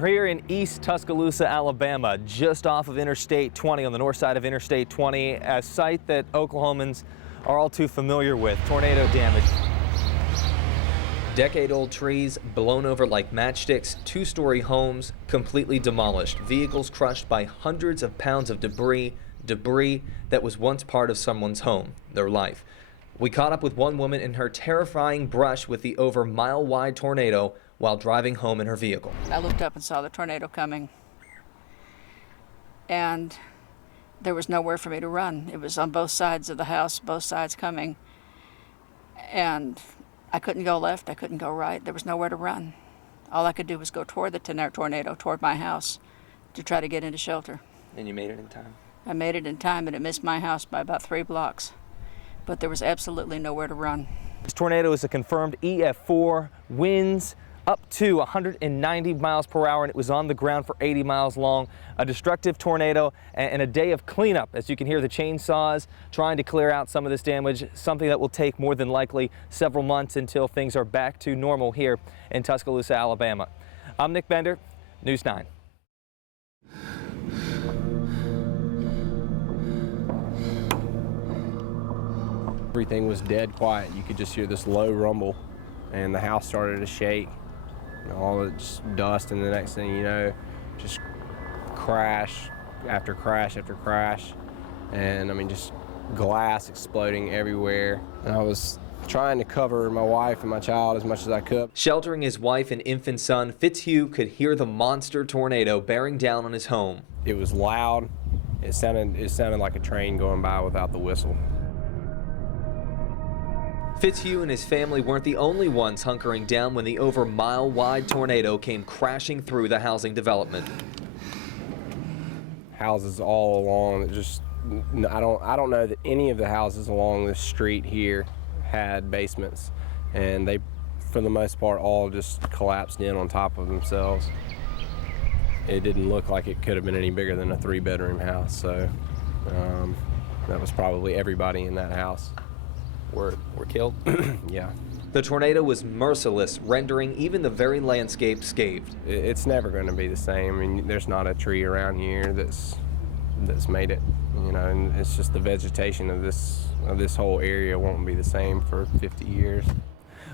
We're here in East Tuscaloosa, Alabama, just off of Interstate 20, on the north side of Interstate 20, a site that Oklahomans are all too familiar with. Tornado damage. Decade-old trees blown over like matchsticks, two-story homes completely demolished, vehicles crushed by hundreds of pounds of debris that was once part of someone's home, their life. We caught up with one woman in her terrifying brush with the over mile-wide tornado while driving home in her vehicle. I looked up and saw the tornado coming, and there was nowhere for me to run. It was on both sides of the house, both sides coming, and I couldn't go left, I couldn't go right. There was nowhere to run. All I could do was go toward the tornado, toward my house, to try to get into shelter. And you made it in time? I made it in time, and it missed my house by about 3 blocks, but there was absolutely nowhere to run. This tornado is a confirmed EF4, winds up to 190 miles per hour, and it was on the ground for 80 miles long. A destructive tornado and a day of cleanup. As you can hear the chainsaws trying to clear out some of this damage, something that will take more than likely several months until things are back to normal here in Tuscaloosa, Alabama. I'm Nick Bender, News 9. Everything was dead quiet. You could just hear this low rumble, and the house started to shake. All the just dust, and the next thing you know, just crash after crash after crash, and I mean just glass exploding everywhere. And I was trying to cover my wife and my child as much as I could. Sheltering his wife and infant son, Fitzhugh could hear the monster tornado bearing down on his home. It was loud. It sounded like a train going by without the whistle. Fitzhugh and his family weren't the only ones hunkering down when the over mile-wide tornado came crashing through the housing development. Houses all along, I don't know that any of the houses along this street here had basements, and they, for the most part, all just collapsed in on top of themselves. It didn't look like it could have been any bigger than a 3-bedroom house, so that was probably everybody in that house. Were killed? Yeah. The tornado was merciless, rendering even the very landscape scathed. It's never going to be the same. I mean, there's not a tree around here that's made it, you know, and it's just the vegetation of this whole area won't be the same for 50 years.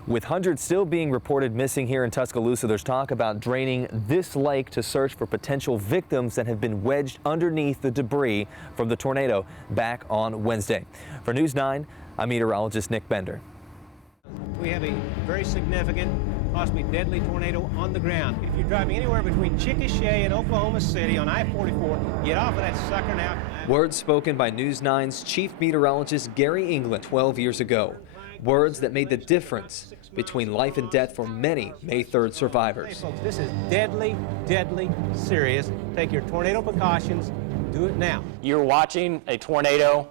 With hundreds still being reported missing here in Tuscaloosa, there's talk about draining this lake to search for potential victims that have been wedged underneath the debris from the tornado back on Wednesday. For News 9, I'm meteorologist Nick Bender. We have a very significant, possibly deadly tornado on the ground. If you're driving anywhere between Chickasha and Oklahoma City on I-44, get off of that sucker now. Words spoken by News 9's chief meteorologist Gary England 12 years ago. Words that made the difference between life and death for many May 3rd survivors. Hey folks, this is deadly, deadly serious. Take your tornado precautions. Do it now. You're watching a tornado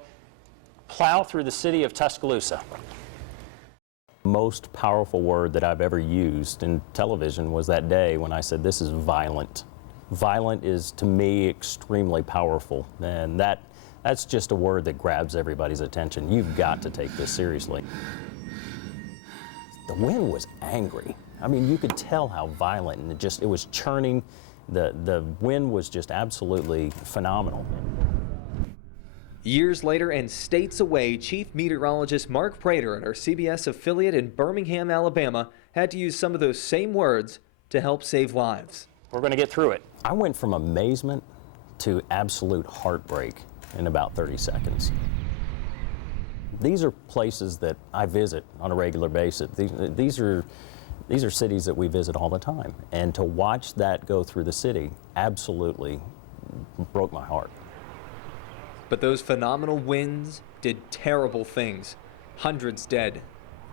plow through the city of Tuscaloosa. Most powerful word that I've ever used in television was that day when I said, this is violent. Violent is, to me, extremely powerful, and that's just a word that grabs everybody's attention. You've got to take this seriously. The wind was angry. I mean, you could tell how violent, and it was churning. The wind was just absolutely phenomenal. Years later and states away, Chief Meteorologist Mark Prater at our CBS affiliate in Birmingham, Alabama, had to use some of those same words to help save lives. We're going to get through it. I went from amazement to absolute heartbreak in about 30 seconds. These are places that I visit on a regular basis. These are cities that we visit all the time. And to watch that go through the city absolutely broke my heart. But those phenomenal winds did terrible things. Hundreds dead,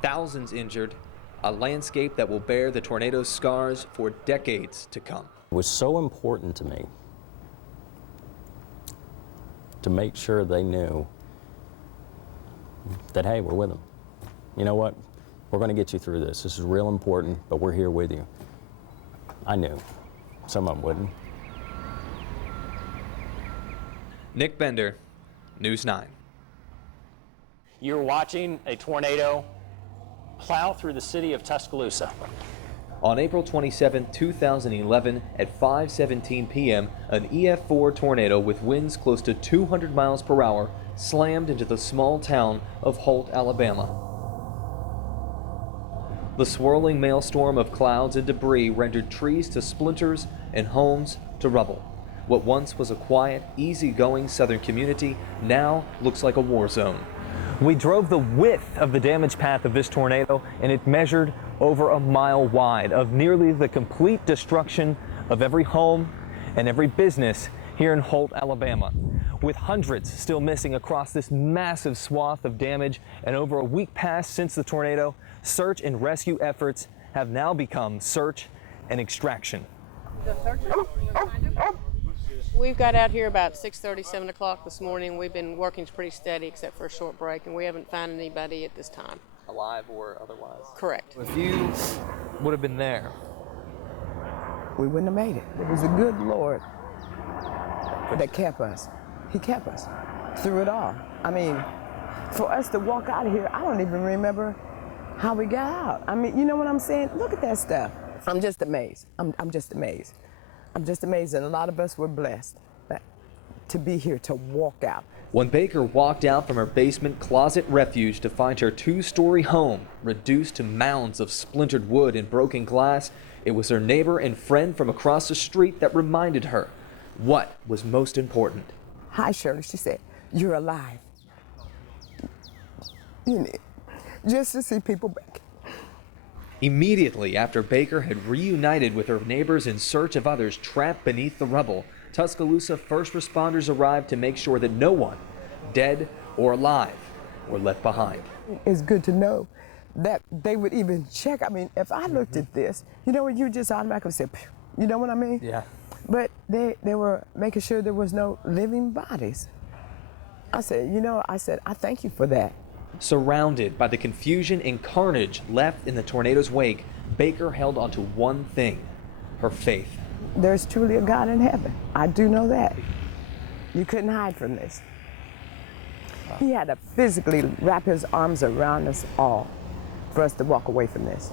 thousands injured, a landscape that will bear the tornado's scars for decades to come. It was so important to me to make sure they knew that, hey, we're with them. You know what? We're going to get you through this. This is real important, but we're here with you. I knew. Some of them wouldn't. Nick Bender, News 9. You're watching a tornado plow through the city of Tuscaloosa. On April 27, 2011, at 5:17 p.m., an EF4 tornado with winds close to 200 miles per hour slammed into the small town of Holt, Alabama. The swirling maelstrom of clouds and debris rendered trees to splinters and homes to rubble. What once was a quiet, easygoing southern community now looks like a war zone. We drove the width of the damage path of this tornado, and it measured over a mile wide of nearly the complete destruction of every home and every business here in Holt, Alabama. With hundreds still missing across this massive swath of damage, and over a week past since the tornado, search and rescue efforts have now become search and extraction. We've got out here about 6:30, 7 o'clock this morning. We've been working pretty steady except for a short break, and we haven't found anybody at this time. Alive or otherwise? Correct. If you would have been there, we wouldn't have made it. It was a good Lord that kept us. He kept us through it all. I mean, for us to walk out of here, I don't even remember how we got out. I mean, you know what I'm saying? Look at that stuff. I'm just amazed. I'm just amazed. I'm just amazed, and a lot of us were blessed to be here, to walk out. When Baker walked out from her basement closet refuge to find her two-story home reduced to mounds of splintered wood and broken glass, it was her neighbor and friend from across the street that reminded her what was most important. Hi, Shirley, she said, you're alive. You know, just to see people back. Immediately after Baker had reunited with her neighbors in search of others trapped beneath the rubble, Tuscaloosa first responders arrived to make sure that no one, dead or alive, were left behind. It's good to know that they would even check. I mean, if I looked at this, you know what, you just automatically said, you know what I mean? Yeah. But they were making sure there was no living bodies. I said, I thank you for that. Surrounded by the confusion and carnage left in the tornado's wake, Baker held onto one thing, her faith. There's truly a God in heaven. I do know that. You couldn't hide from this. He had to physically wrap his arms around us all for us to walk away from this.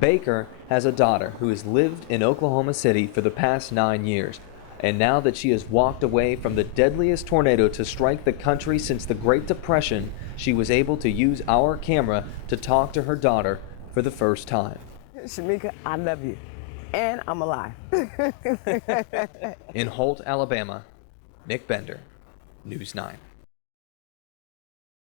Baker has a daughter who has lived in Oklahoma City for the past 9 years. And now that she has walked away from the deadliest tornado to strike the country since the Great Depression, she was able to use our camera to talk to her daughter for the first time. Shamika, I love you. And I'm alive. In Holt, Alabama, Nick Bender, News 9.